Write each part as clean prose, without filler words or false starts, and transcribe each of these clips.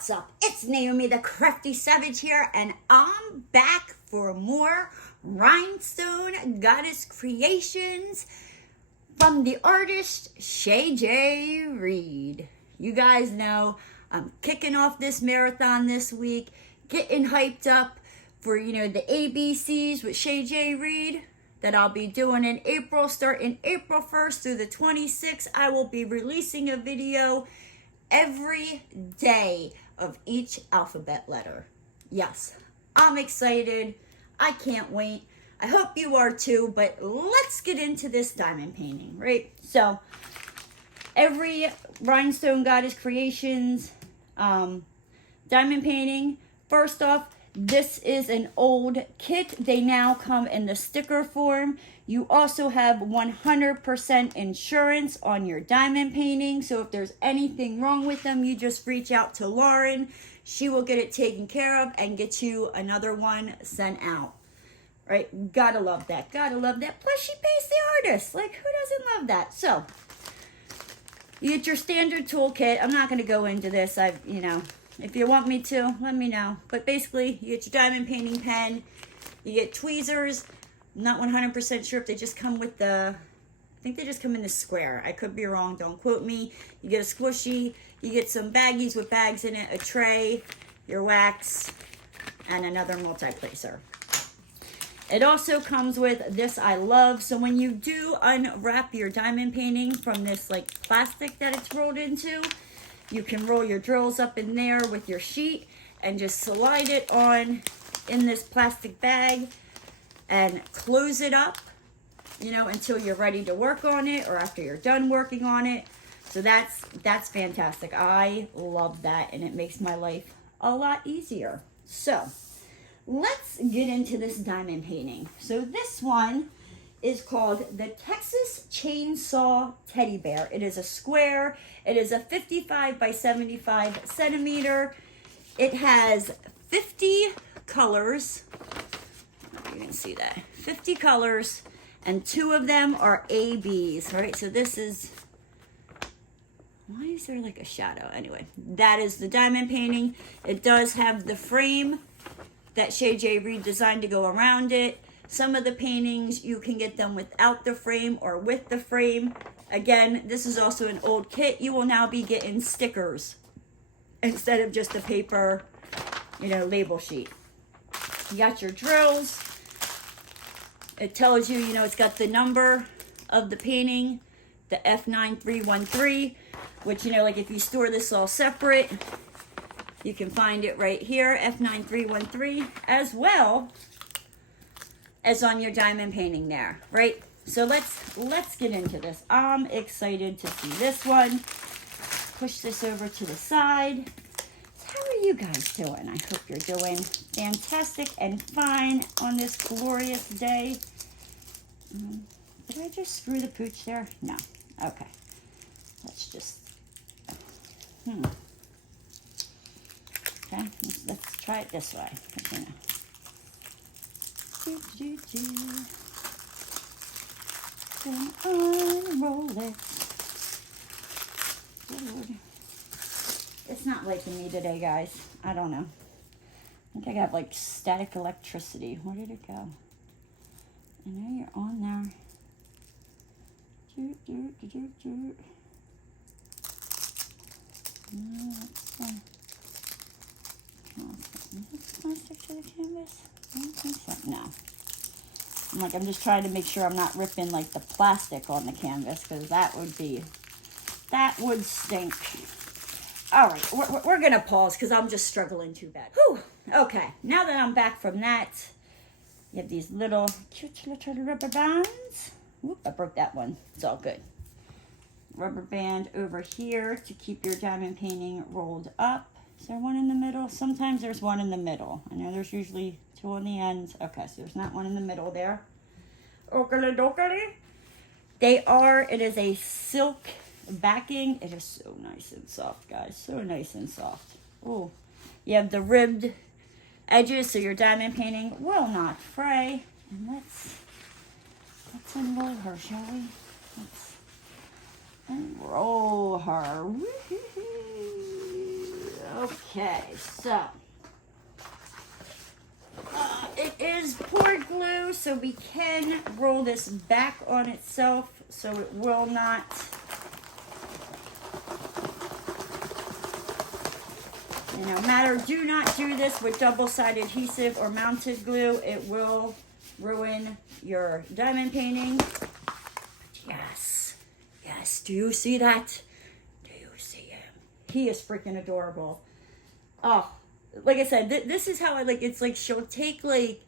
What's up? It's Naomi the Crafty Savage here, and I'm back for more Rhinestone Goddess Creations from the artist ShayJay-Reed. You guys know I'm kicking off this marathon this week, getting hyped up for, the ABCs with ShayJay-Reed that I'll be doing in April. Starting April 1st through the 26th, I will be releasing a video every day of each alphabet letter. Yes, I'm excited. I can't wait. I hope you are too, but let's get into this diamond painting, right? So, every Rhinestone Goddess Creations diamond painting, first off, this is an old kit. They now come in the sticker form. You also have 100% insurance on your diamond painting. So if there's anything wrong with them, you just reach out to Lauren. She will get it taken care of and get you another one sent out. Right? Gotta love that. Gotta love that. Plus she pays the artist. Like, who doesn't love that? So, you get your standard toolkit. I'm not going to go into this. If you want me to, let me know. But basically, you get your diamond painting pen. You get tweezers. I'm not 100% sure if they just come with I think they just come in the square. I could be wrong. Don't quote me. You get a squishy. You get some baggies with bags in it, a tray, your wax, and another multi-placer. It also comes with this I love. So when you do unwrap your diamond painting from this like plastic that it's rolled into, you can roll your drills up in there with your sheet and just slide it on in this plastic bag and close it up, until you're ready to work on it or after you're done working on it. So that's fantastic. I love that, and it makes my life a lot easier. So let's get into this diamond painting. So this one is called the Texas Chainsaw Teddy Bear. It is a square. It is a 55 by 75 centimeter. It has 50 colors. You can see that. 50 colors, and 2 of them are ABs, right? So this is, why is there like a shadow? Anyway, that is the diamond painting. It does have the frame that ShayJay-Reed designed to go around it. Some of the paintings, you can get them without the frame or with the frame. Again, this is also an old kit. You will now be getting stickers instead of just a paper, label sheet. You got your drills. It tells you, it's got the number of the painting, the F9313, which, like if you store this all separate, you can find it right here, F9313, as well as on your diamond painting there, right? So let's get into this. I'm excited to see this one. Push this over to the side. How are you guys doing? I hope you're doing fantastic and fine on this glorious day. Did I just screw the pooch there? No. Okay. Let's just... Okay, let's try it this way. Unroll it. It's not liking me today, guys. I don't know. I think I got like static electricity. Where did it go? I know you're on there. No, that's plastic to the canvas? I don't think so. No. I'm just trying to make sure I'm not ripping like the plastic on the canvas, because that would stink. All right, we're going to pause because I'm just struggling too bad. Whew. Okay, now that I'm back from that, you have these cute little rubber bands. Whoop, I broke that one. It's all good. Rubber band over here to keep your diamond painting rolled up. Is there one in the middle? Sometimes there's one in the middle. I know there's usually 2 on the ends. Okay, so there's not one in the middle there. Oakley dokley. It is a silk backing. It is so nice and soft, guys. So nice and soft. Oh, you have the ribbed edges so your diamond painting will not fray. And let's unroll her, shall we? Let's unroll her. Okay, so it is poured glue, so we can roll this back on itself so it will not do not do this with double-sided adhesive or mounted glue. It will ruin your diamond painting. Yes, yes, do you see that? Do you see him? He is freaking adorable. Oh, like I said, this is how I like, it's like she'll take like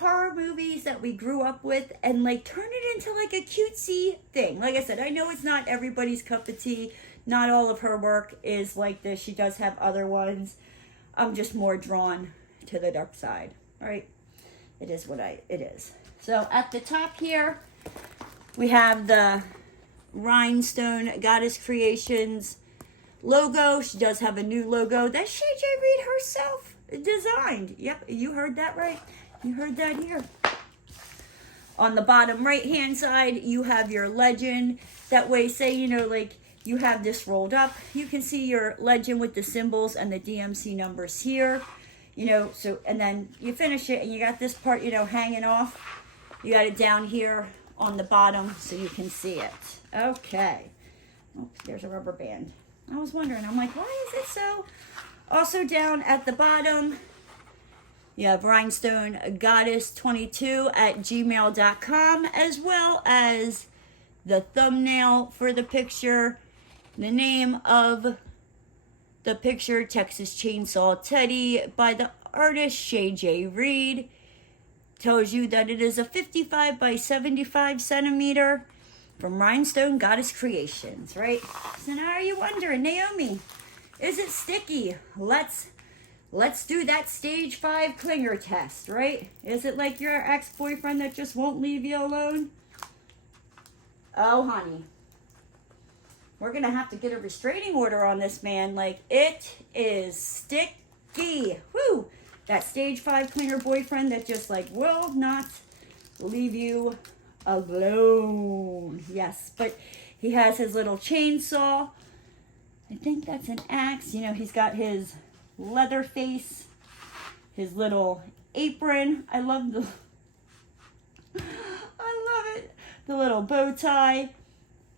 horror movies that we grew up with and like turn it into like a cutesy thing. Like I said, I know it's not everybody's cup of tea. Not all of her work is like this. She does have other ones. I'm just more drawn to the dark side, right? It is what it is. So at the top here, we have the Rhinestone Goddess Creations logo. She does have a new logo that ShayJay-Reed herself designed. Yep, you heard that right. You heard that here. On the bottom right hand side, you have your legend. That way, say, like you have this rolled up, you can see your legend with the symbols and the DMC numbers here. So, and then you finish it and you got this part, hanging off. You got it down here on the bottom so you can see it. Okay. Oh, there's a rubber band. I was wondering, I'm like, why is it so? Also down at the bottom, you have Rhinestone Goddess 22 at gmail.com, as well as the thumbnail for the picture, the name of the picture, Texas Chainsaw Teddy by the artist ShayJay-Reed. Tells you that it is a 55 by 75 centimeter from Rhinestone Goddess Creations, right? So now are you wondering, Naomi, is it sticky? Let's do that stage 5 clinger test, right? Is it like your ex-boyfriend that just won't leave you alone? Oh, honey. We're going to have to get a restraining order on this man. Like, it is sticky. Woo! That stage 5 clinger boyfriend that just, like, will not leave you alone. Yes, but he has his little chainsaw. I think that's an axe. He's got his leather face, his little apron. I love it. The little bow tie.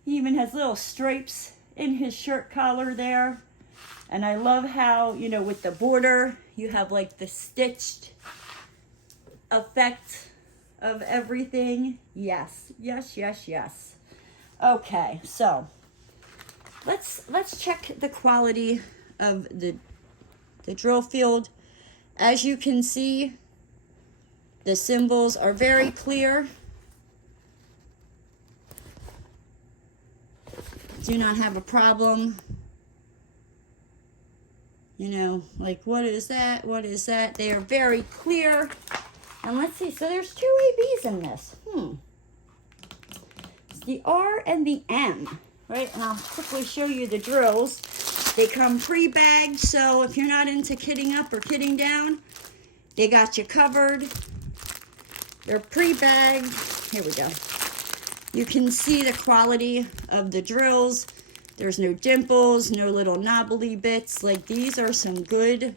He even has little stripes in his shirt collar there. And I love how, with the border, you have like the stitched effect of everything. Yes, yes, yes, yes. Okay, so let's check the quality of the drill field. As you can see, the symbols are very clear. Do not have a problem. Like, what is that? What is that? They are very clear. And let's see. So there's 2 ABs in this. It's the R and the M, right? And I'll quickly show you the drills. They come pre-bagged, so if you're not into kitting up or kitting down, they got you covered. They're pre-bagged. Here we go. You can see the quality of the drills. There's no dimples, no little knobbly bits. Like, these are some good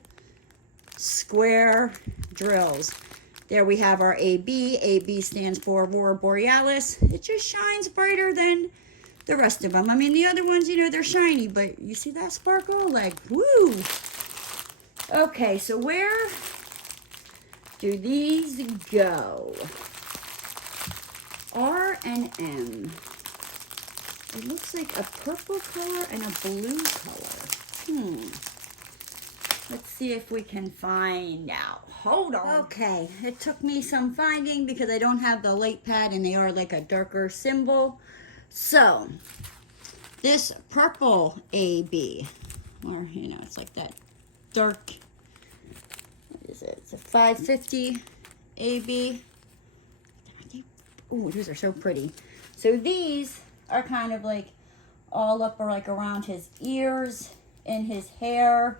square drills. There we have our AB. AB stands for Aurora Borealis. It just shines brighter than the rest of them. I mean, the other ones, they're shiny, but you see that sparkle? Like, woo! Okay, so where do these go? R and M. It looks like a purple color and a blue color. Let's see if we can find out. Hold on. Okay, it took me some finding because I don't have the light pad and they are like a darker symbol. So, this purple AB, or, it's like that dark, what is it? It's a 550 AB. Ooh, these are so pretty. So these are kind of like all up or like around his ears, in his hair,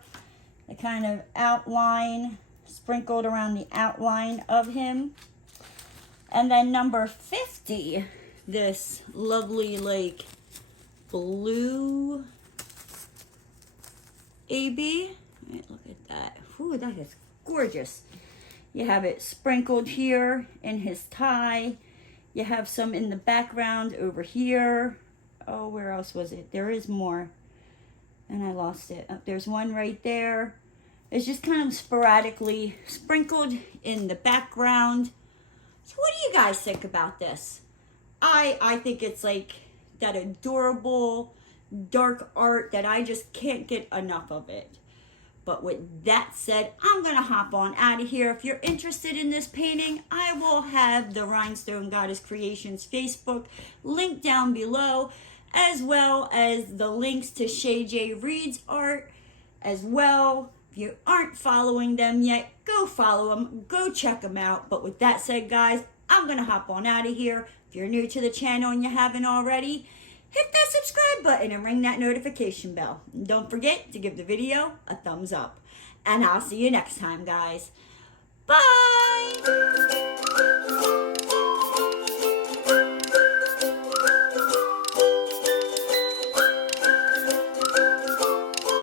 the kind of outline sprinkled around the outline of him. And then number 50, this lovely like blue AB. Right, look at that. Ooh, that is gorgeous. You have it sprinkled here in his tie. You have some in the background over here. Oh, where else was it? There is more. And I lost it. Oh, there's one right there. It's just kind of sporadically sprinkled in the background. So what do you guys think about this? I think it's like that adorable dark art that I just can't get enough of it. But with that said, I'm going to hop on out of here. If you're interested in this painting, I will have the Rhinestone Goddess Creations Facebook link down below, as well as the links to ShayJay-Reed's art as well. If you aren't following them yet, go follow them, go check them out. But with that said, guys, I'm going to hop on out of here. If you're new to the channel and you haven't already, hit that subscribe button and ring that notification bell. And don't forget to give the video a thumbs up. And I'll see you next time, guys. Bye!